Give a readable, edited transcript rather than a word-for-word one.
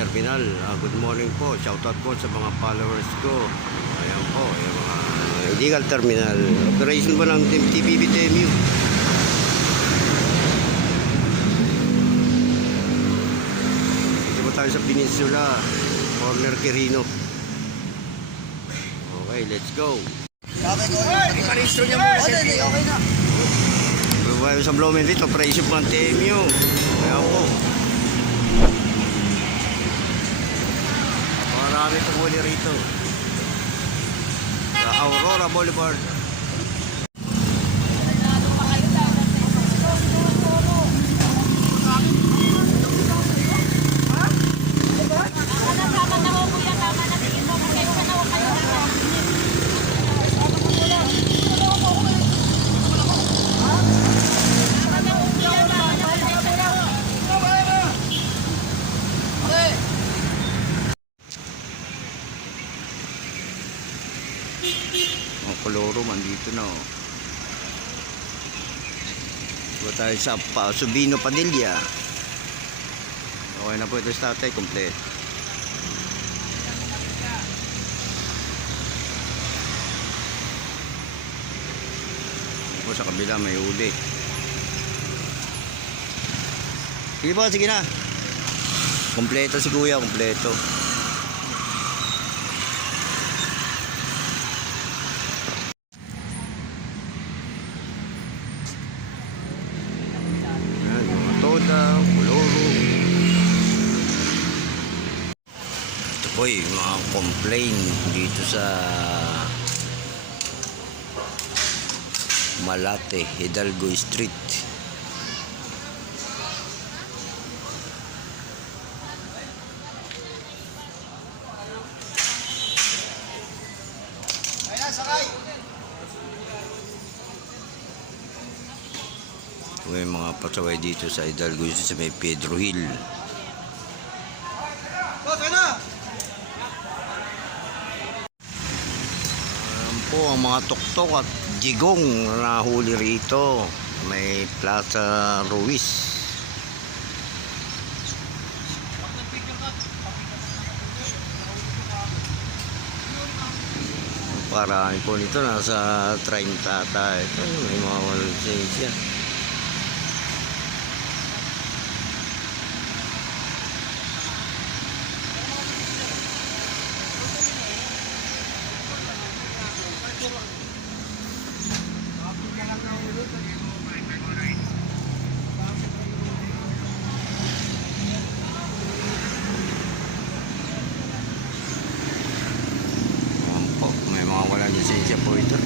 terminal. Good morning po. Shoutout po sa mga followers ko. Ayan po, yung mga illegal terminal. Operation po ng TPP-TMU. Dito po tayo sa Peninsula, corner Quirino. Okay, let's go. Iparehistro niya muna siya. Okay na. Babayo sa Blooming dito, operation po ng TMU. Ayan po. Marami tumuli rito sa Aurora Boulevard. Ang koloro mandito na oh. Diba tayo sa Subino Padilla. Okay na po ito sa tatay, complete. Po sa kabila may uli. Sige po, sige na. Kompleto si kuya, kompleto. Toda, Coloro. Ito po yung mga complain dito sa Malate, Hidalgo Street. Ayan, sakay. May mga pasaway dito sa Hidalgo sa may Pedro Hill. Ayan po ang mga tuktok at jigong na huli rito. May Plaza Ruiz. Parami po nito, nasa 30 tayo. Ito, may mga walang lisensya. May mga walang lisensya po ito.